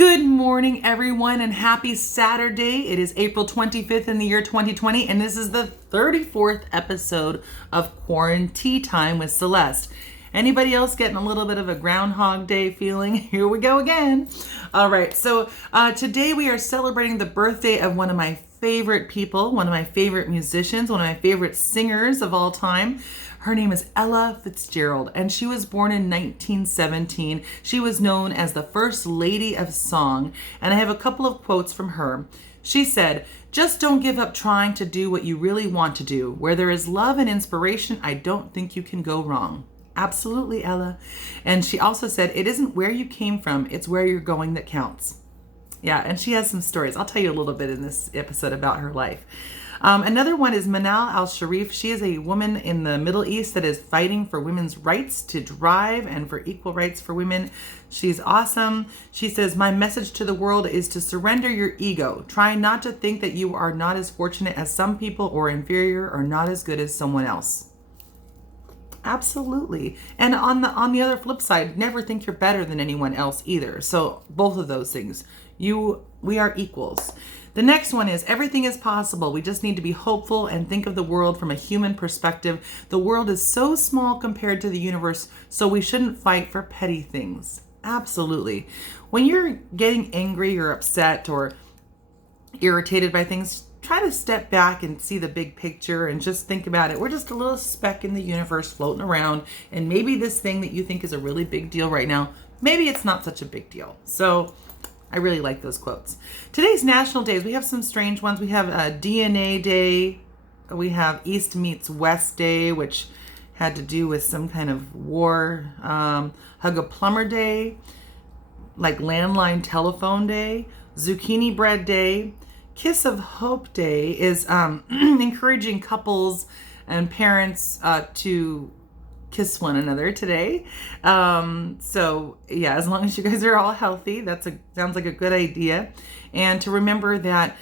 Good morning, everyone, and happy Saturday. It is April 25th in the year 2020, and this is the 34th episode of QuaranTEAtime with Celeste. Anybody else getting a little bit of a Groundhog Day feeling? Here we go again. All right, so today we are celebrating the birthday of one of my favorite people, one of my favorite musicians, one of my favorite singers of all time. Her name is Ella Fitzgerald, and she was born in 1917. She was known as the First Lady of Song, and I have a couple of quotes from her. She said, "Just don't give up trying to do what you really want to do. Where there is love and inspiration, I don't think you can go wrong." Absolutely, Ella. And she also said, "It isn't where you came from, it's where you're going that counts." Yeah, and she has some stories. I'll tell you a little bit in this episode about her life. Another one is Manal Al-Sharif. She is a woman in the Middle East that is fighting for women's rights to drive and for equal rights for women. She's awesome. She says, "My message to the world is to surrender your ego. Try not to think that you are not as fortunate as some people or inferior or not as good as someone else." Absolutely. And on the other flip side, never think you're better than anyone else either. So both of those things. We are equals. The next one is everything is possible. We just need to be hopeful and think of the world from a human perspective. The world is so small compared to the universe, so we shouldn't fight for petty things. Absolutely. When you're getting angry or upset or irritated by things, try to step back and see the big picture and just think about it. We're just a little speck in the universe floating around, and maybe this thing that you think is a really big deal right now, maybe it's not such a big deal. So I really like those quotes. Today's national days, we have some strange ones. We have a DNA Day. We have East meets West Day, which had to do with some kind of war. Hug a Plumber Day, like Landline Telephone Day. Zucchini Bread Day. Kiss of Hope Day is encouraging couples and parents to kiss one another today. So yeah, as long as you guys are all healthy, sounds like a good idea. And to remember that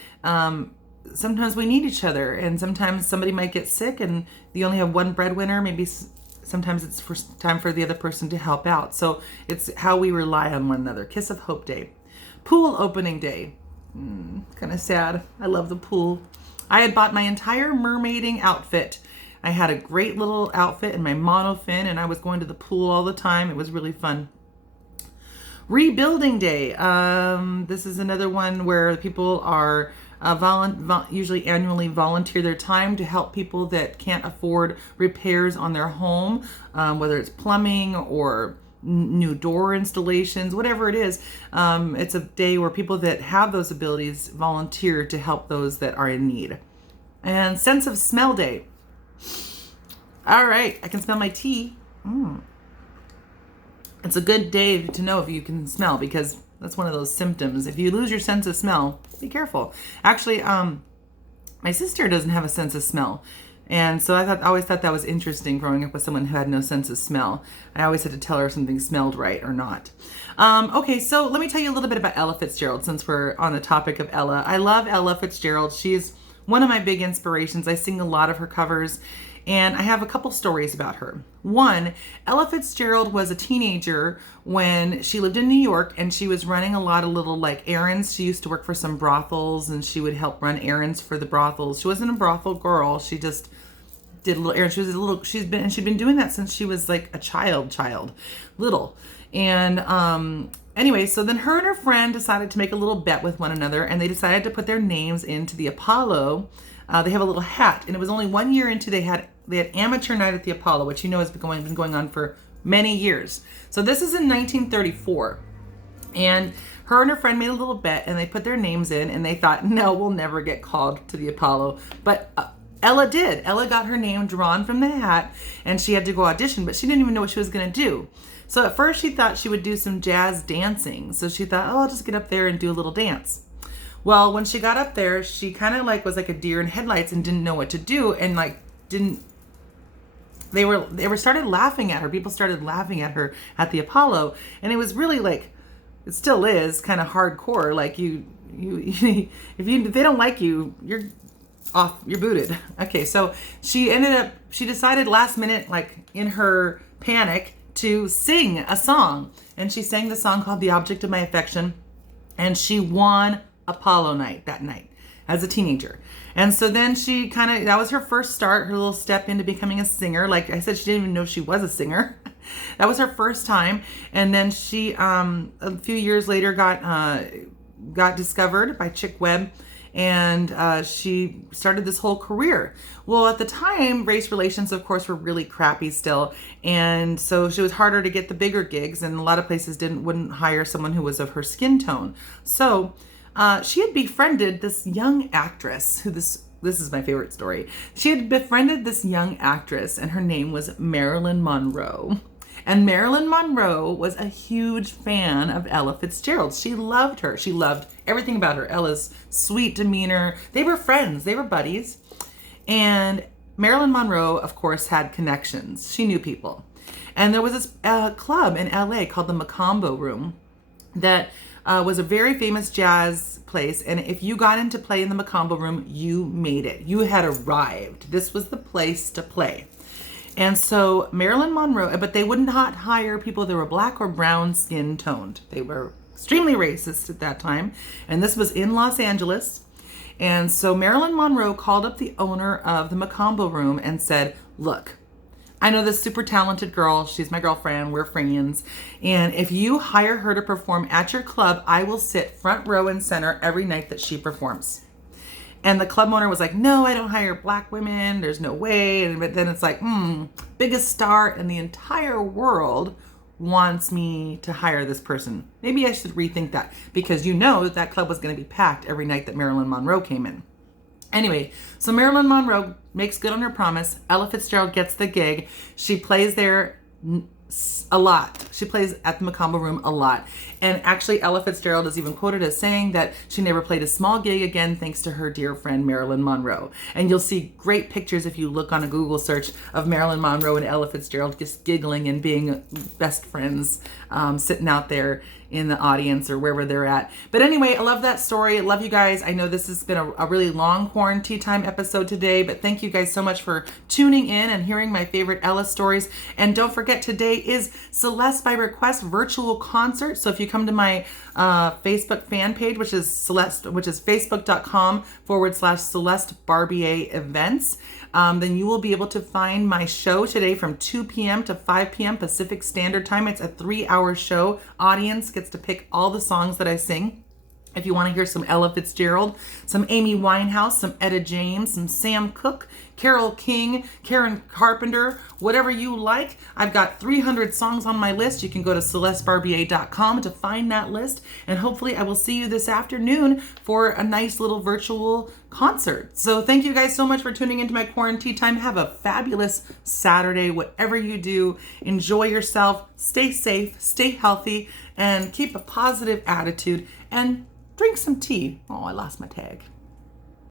sometimes we need each other, and sometimes somebody might get sick and you only have one breadwinner. Maybe sometimes it's time for the other person to help out. So it's how we rely on one another. Kiss of Hope Day. Pool Opening Day. Kind of sad. I love the pool. I had bought my entire mermaiding outfit. I had a great little outfit and my monofin, and I was going to the pool all the time. It was really fun. Rebuilding Day. This is another one where people are usually annually volunteer their time to help people that can't afford repairs on their home, whether it's plumbing or new door installations, whatever it is. It's a day where people that have those abilities volunteer to help those that are in need. And Sense of Smell Day. All right, I can smell my tea. It's a good day to know if you can smell, because that's one of those symptoms. If you lose your sense of smell, be careful. Actually, my sister doesn't have a sense of smell. And so I always thought that was interesting growing up with someone who had no sense of smell. I always had to tell her if something smelled right or not. Okay, so let me tell you a little bit about Ella Fitzgerald since we're on the topic of Ella. I love Ella Fitzgerald. She's one of my big inspirations. I sing a lot of her covers, and I have a couple stories about her. One, Ella Fitzgerald was a teenager when she lived in New York, and she was running a lot of little errands. She used to work for some brothels, and she would help run errands for the brothels. She wasn't a brothel girl. She just did a little errands. She'd been doing that since she was like a child, little. And anyway, so then her and her friend decided to make a little bet with one another, and they decided to put their names into the Apollo. They have a little hat, and it was only 1 year into they had amateur night at the Apollo, which has been going on for many years. So this is in 1934, and her and her friend made a little bet, and they put their names in, and they thought, no, we'll never get called to the Apollo. But Ella did. Ella got her name drawn from the hat, and she had to go audition, but she didn't even know what she was going to do. So at first she thought she would do some jazz dancing. So she thought, I'll just get up there and do a little dance. Well, when she got up there, she kind of was like a deer in headlights and didn't know what to do, and they were started laughing at her. People started laughing at her at the Apollo, and it was really it still is kind of hardcore. If they don't like you, you're off, you're booted. Okay, so she decided last minute, in her panic, to sing a song, and she sang the song called "The Object of My Affection." And she won Apollo night that night as a teenager. And so then she that was her first start, her little step into becoming a singer. Like I said, she didn't even know she was a singer. That was her first time. And then she, a few years later, got discovered by Chick Webb, and she started this whole career. Well, at the time, race relations, of course, were really crappy still, and so it was harder to get the bigger gigs, and a lot of places wouldn't hire someone who was of her skin tone. So she had befriended this young actress who this is my favorite story. She had befriended this young actress, and her name was Marilyn Monroe. And Marilyn Monroe was a huge fan of Ella Fitzgerald. She loved her. She loved everything about her. Ella's sweet demeanor. They were friends. They were buddies. And Marilyn Monroe, of course, had connections. She knew people. And there was this club in LA called the Macombo Room that was a very famous jazz place. And if you got into play in the Macombo Room, you made it. You had arrived. This was the place to play. And so Marilyn Monroe, but they would not hire people that were black or brown skin toned. They were extremely racist at that time. And this was in Los Angeles. And so Marilyn Monroe called up the owner of the Macombo Room and said, look, I know this super talented girl. She's my girlfriend. We're friends. And if you hire her to perform at your club, I will sit front row and center every night that she performs. And the club owner was like, no, I don't hire black women. There's no way. But then it's like, biggest star in the entire world wants me to hire this person. Maybe I should rethink that, because you know that club was going to be packed every night that Marilyn Monroe came in. Anyway, so Marilyn Monroe makes good on her promise. Ella Fitzgerald gets the gig. She plays there a lot. She plays at the Macombo Room a lot. And actually, Ella Fitzgerald is even quoted as saying that she never played a small gig again thanks to her dear friend Marilyn Monroe. And you'll see great pictures if you look on a Google search of Marilyn Monroe and Ella Fitzgerald just giggling and being best friends, sitting out there in the audience or wherever they're at. But anyway, I love that story. I love you guys. I know this has been a really long quarantine time episode today, but thank you guys so much for tuning in and hearing my favorite Ella stories. And don't forget, today is Celeste by Request virtual concert. So if you come to my Facebook fan page, which is facebook.com/Celeste Barbier events, then you will be able to find my show today from 2 p.m. to 5 p.m. Pacific Standard Time. It's a 3-hour show. Audience gets to pick all the songs that I sing. If you want to hear some Ella Fitzgerald, some Amy Winehouse, some Etta James, some Sam Cooke, Carole King, Karen Carpenter, whatever you like. I've got 300 songs on my list. You can go to CelesteBarbier.com to find that list. And hopefully I will see you this afternoon for a nice little virtual concert. So thank you guys so much for tuning into my quarantine time. Have a fabulous Saturday, whatever you do. Enjoy yourself. Stay safe, stay healthy, and keep a positive attitude. And drink some tea. Oh, I lost my tag.